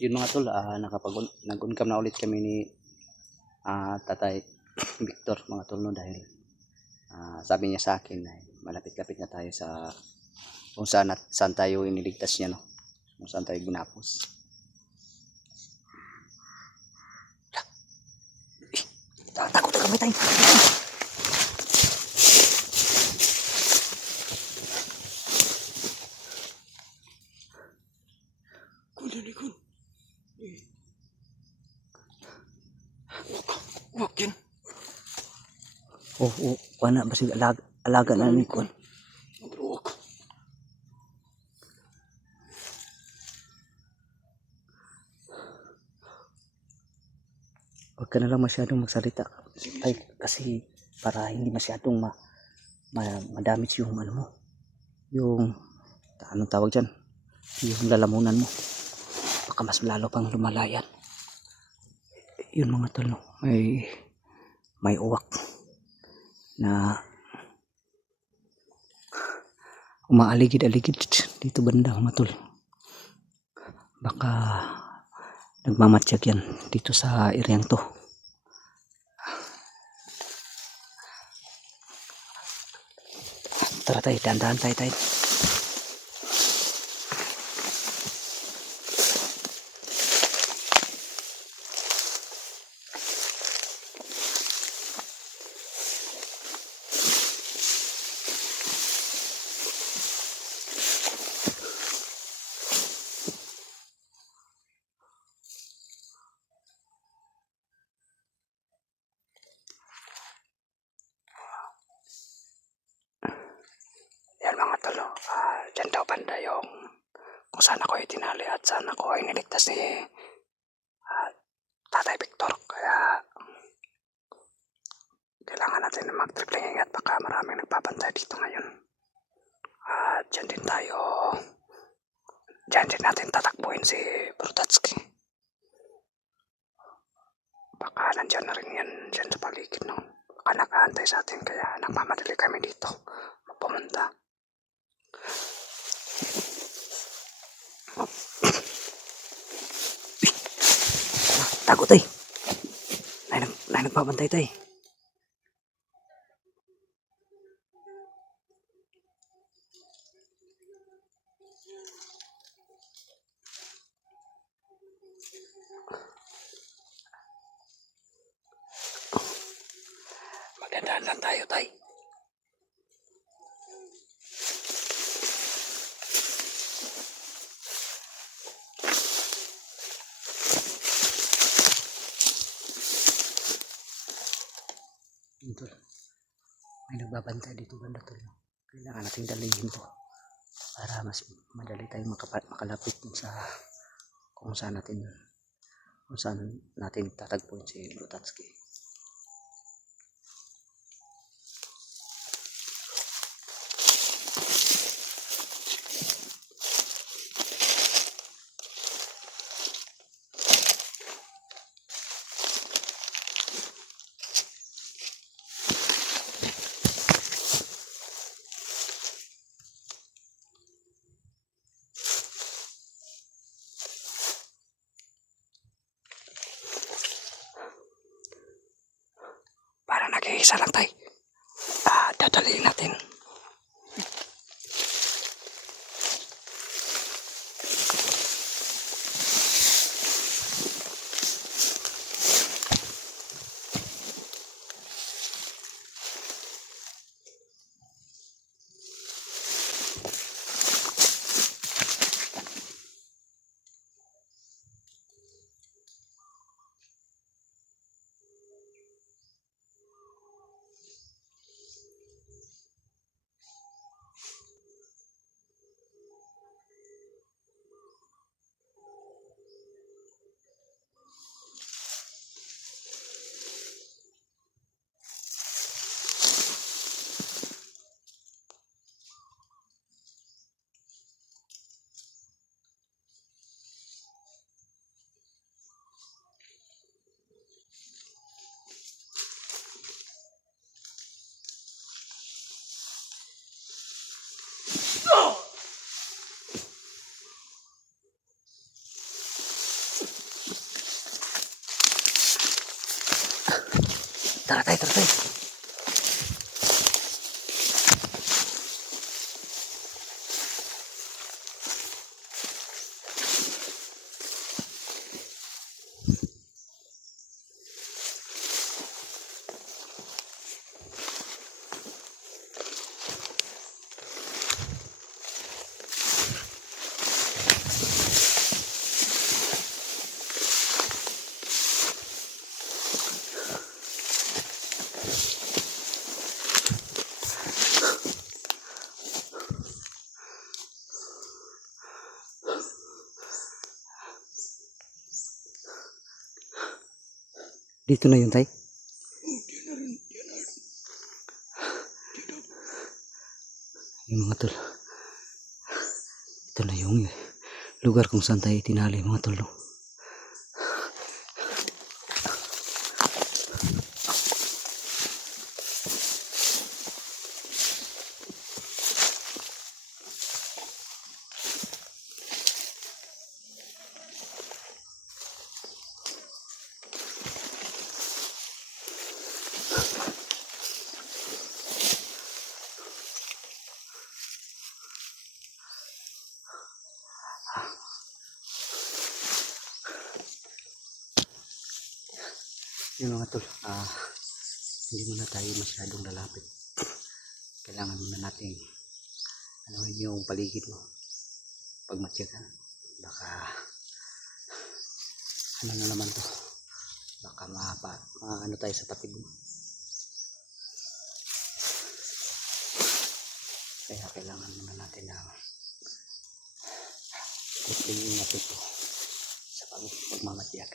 yun mga tol, nag-uncam na ulit kami ni Tatay Victor mga tol, no, dahil sabi niya sa akin na malapit-lapit na tayo sa kung saan tayo iniligtas niya, no, kung saan tayo ginapos. Takot na kami tayo. Kulilikon. Wakin. Wala ba sila alaga na ni kon. Magruwak. Huwag ka na lang masyadong magsalita tay, kasi para hindi masyadong madamage yung ano mo, yung anong tawag dyan, yung lalamunan mo, baka mas lalo pang lumalayan. Yun mga tol, no, may uwak na umaaligid-aligid dito banda mga tol. Baka nagmamatsyag yan dito sa areang to. Tara tayo, dahan-dahan tayo. Yan mga tolo, dyan daw banda yung kung saan ako itinali at saan ako ay niligtas ni Tatay Victor. Kaya kailangan natin na mag-tripling ingat, baka maraming nagbabantay dito ngayon. Dyan din natin tatakbuhin si Brutatsky. Baka nandyan na rin yan dyan sa paligid, no? Baka nakaantay sa atin, kaya nagmamadali kami dito pumunta. Tago tay. Nagpapantay tay. Magandaan lang tayo tay. May nagbabantay dito banda tol. Kailangan natin dalhin to para mas madali tayong makalapit sa kung saan natin tatagpuin si Brutatsky. Para nag-iisa lang tayo. Dadalhin natin. Tara tayo, tara tayo. Dito na yun, tay. Diyan na rin. Diyan na rin. Dito. Yung mga tol. Ito na yung lugar kung saan tayo tinali, mga tol. No? Yun mga tol, hindi muna tayo masyadong lalapit. Kailangan muna natin yung paligid mo. Pag matyagan, baka ano na naman to, baka maano tayo sa patid mo. Kaya kailangan muna natin na ingat ito sa pagmamatiyag.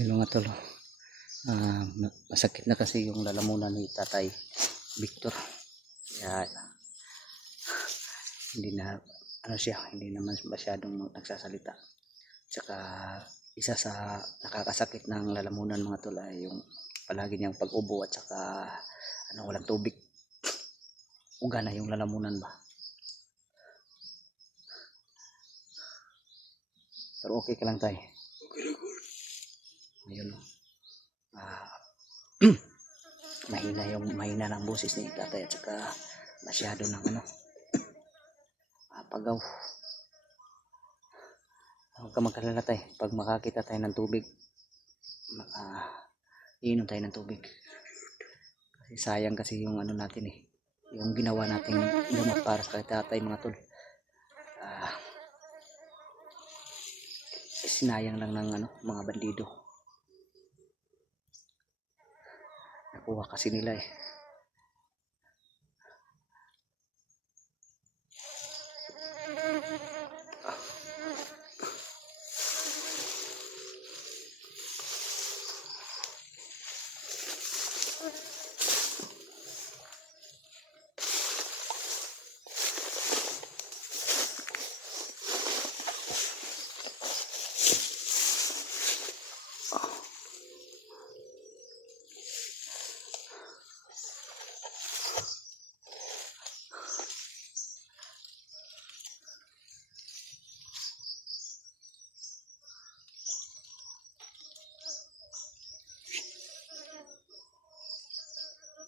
Yun mga tol, masakit na kasi yung lalamunan ni Tatay Victor. Kaya hindi na hindi naman masyadong nagsasalita. Tsaka isa sa nakakasakit ng lalamunan mga tol ay yung palagi niyang pag-ubo at saka walang tubig. Uga na yung lalamunan ba. Pero okay ka lang tayo. Okay na, Kurt. Ayun. Mahina ng boses ni Tatay at saka masyado ng pagaw. Huwag ka magkalala tayo. Pag makakita tayo ng tubig, iinom tayo ng tubig. Kasi sayang kasi yung natin yung ginawa nating gamot para sa Tatay mga tol. Sinayang lang ng mga bandido. Nakuha kasi nila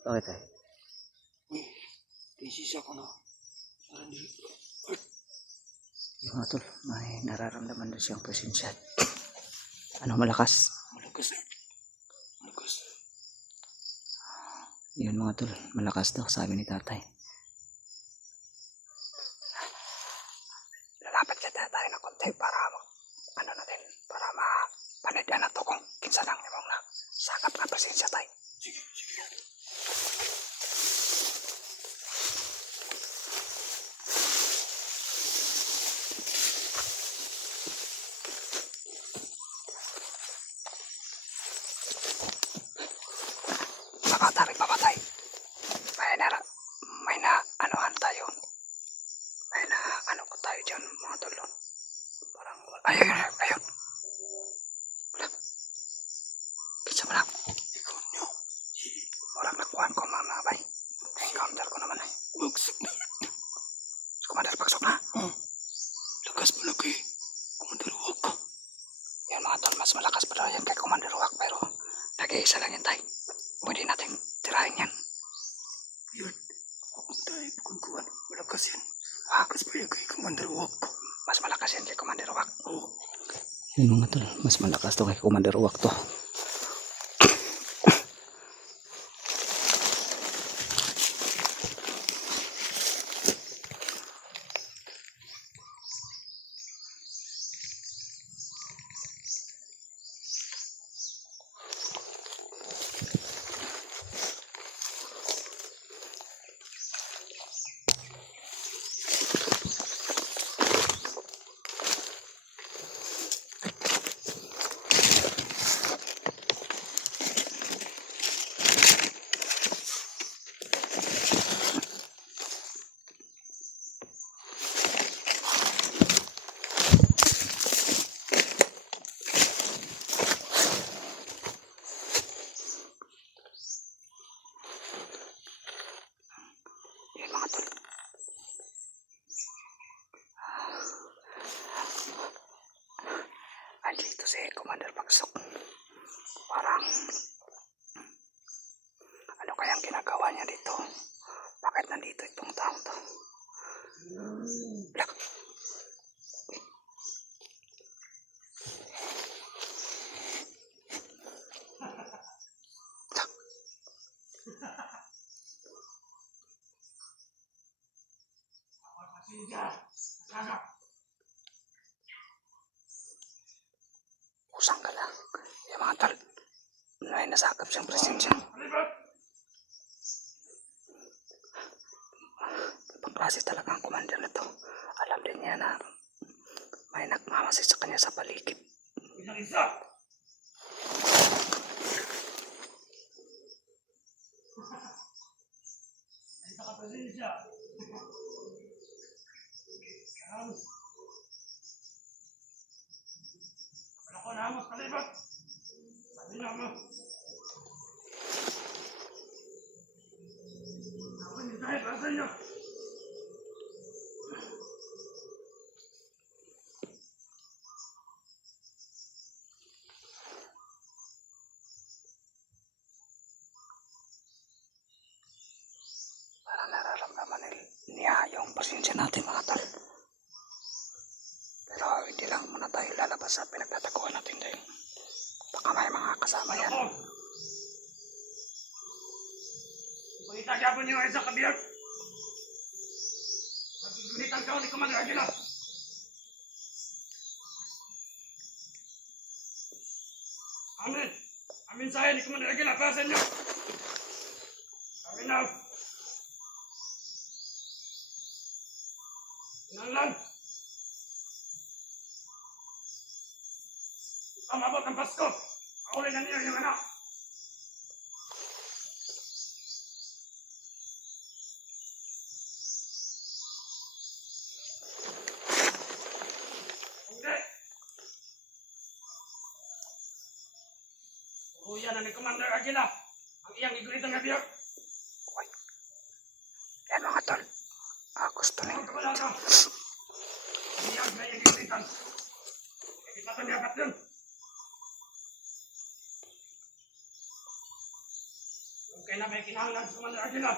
Bakit tayo? Uy, tisisa ko na. Parang di. Yung mga tol, may nararamdaman na siyang presensya. Malakas. Malakas eh. Malakas. Yun mga tol, malakas daw sabi ni Tatay. Lalapit ka tayo na konti para para mapanadyan na to kung kinsa lang yung mga sakap na presensya tayo. Sige, sige. Papatay. May na anuhan tayo. May na ko tayo dyan. isa lang yan, tay. Pwede natin tirahin yan. Yun. Huwag tayo pagkukuhan. Malakas yan. Ah, Kas pa yan kay Commander Wak. mas malakas yan kay Commander Uwak. Oo. Yun mga tol, mas malakas to kay Commander Uwak to. Yun mga tol. Andito si Commander Bagsok. Parang ano kayang ginagawa niya dito? Bakit nandito itong tao to? Lak. Usang ka lang. Yung mga tol, may nasakap siyang presensya. Pangklase talaga ang commander na to. Alam din niya na may nagmamasid sa kanya sa paligid. Isa-isa. Isa ka presensya. Wala ko na hamos kalibot. Sabi na mo. Ako ni dahil sa inyo. Parang nararamdaman niya yung presensya natin mga tol. Pero hindi lang muna tayo lalabas sa pinagtataguan natin dahil baka may mga kasama yan. Ako. Ipangita gyapon niyo ay sa kabiyag. Magigunitan ka ni Commander Aguila. Amin. Amin saya ni Commander Aguila para sa inyo. Amin na. Inanglan. Pamabot ang Pasko. Kaulin na niyo yung anak. Hindi. Uruyan na ni Commander Aguila ang iyang igunitan nga biyag. Uy. Yan mga tol. Gusto na Ang kabala ka. Ang iyang na iyang igunitan. Ikit natin niyakat yun. Kung kaya na may kinahanglan sa Commander Aguila.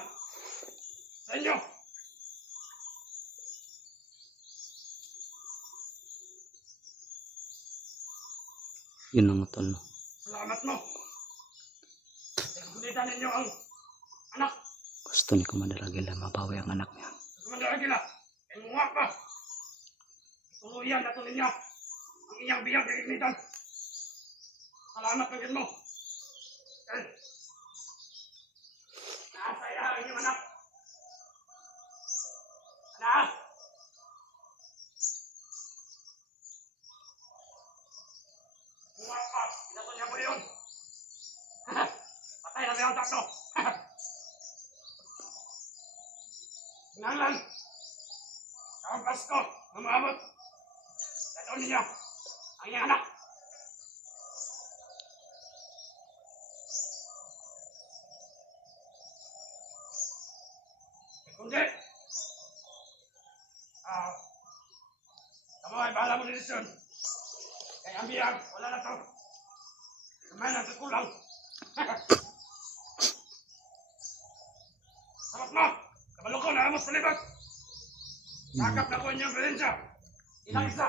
Sa inyo. Yun ang tol. No? Salamat mo. Igunitan ninyo ang anak. Gusto ni Commander Aguila mabawi ang anak niya. Commander Aguila. Ay mga pa. Tuluyan na tuloy niya ang iyang biyag na igunitan. Salamat ng mo. Eh. Nasaya ang inyong anak. Anak! Umapa! Inato niya mo yun! Patay na ba yung takto? Sinanglan! Ang Pasko! Namamot! Tato niya ang iyong anak! Kundi! Kamu ay bahala mo desisyon. Kaya ang biyag, wala na to. Kamay na kulang. Sapat mo! Kabalo ko na amos palibag! Sakap na ko inyong presensya! Ilang isa!